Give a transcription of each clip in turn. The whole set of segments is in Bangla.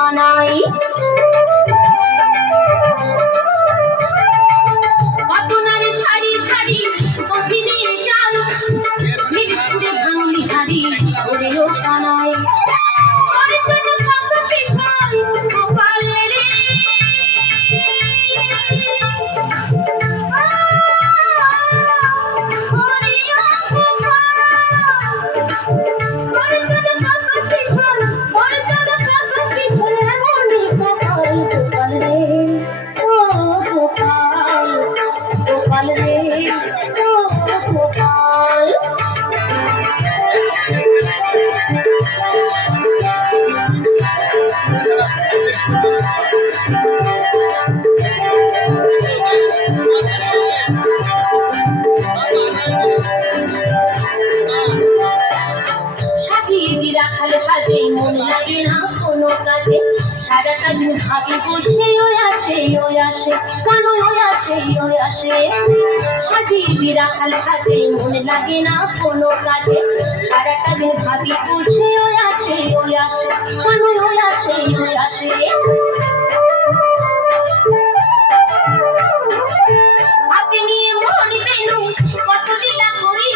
কানাই। কতনার সারি সারি কঠিনের চাল ধীরে ধীরে ভাঙলি হারি ওরেও কানাই। রাখালে সাজে মন লাগে না কোনো কাজে, সারাটা দিন ভাবি বসে ওই আসে ওই আসে কেন ওই আসে ওই আসে। সাজিয়ে রাখালে সাজে মন লাগে না কোনো কাজে, সারাটা দিন ভাবি বসে ওই আসে ওই আসে কেন ওই আসে ওই আসে। হাতে নিয়ে মন বেনু কত লীলা করি,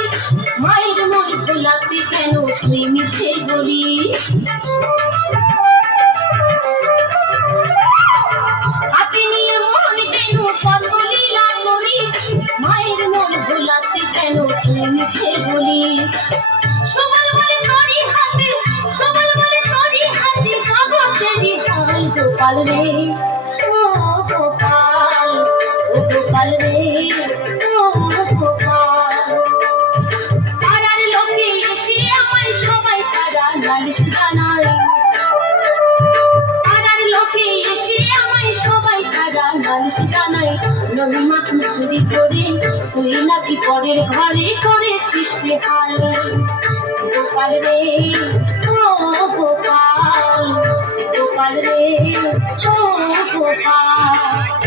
মায়ের মন ভোলাতে কেন তুই মিছে বলি। হাতে নিয়ে মন বেনু কত লীলা করি, মায়ের মন ভোলাতে কেন তুই মিছে বলি। সবাই বলে তোরই হাতে, সবাই বলে তোরই হাতে কাগজেরই হাল গোপাল রে ও গোপাল, ও গোপাল রে ও গোপাল। পাড়ার লোকে এসে আমায় সবাই তারা নালিশ জানায়, পাড়ার লোকে এসে আমায় সবাই তারা নালিশ জানায়। রবি মাখন চুরি করে তুই নাকি পরের ঘরে করেছিস বেহাল। গোপাল রে ও গোপাল, গোপাল রে ও গোপাল।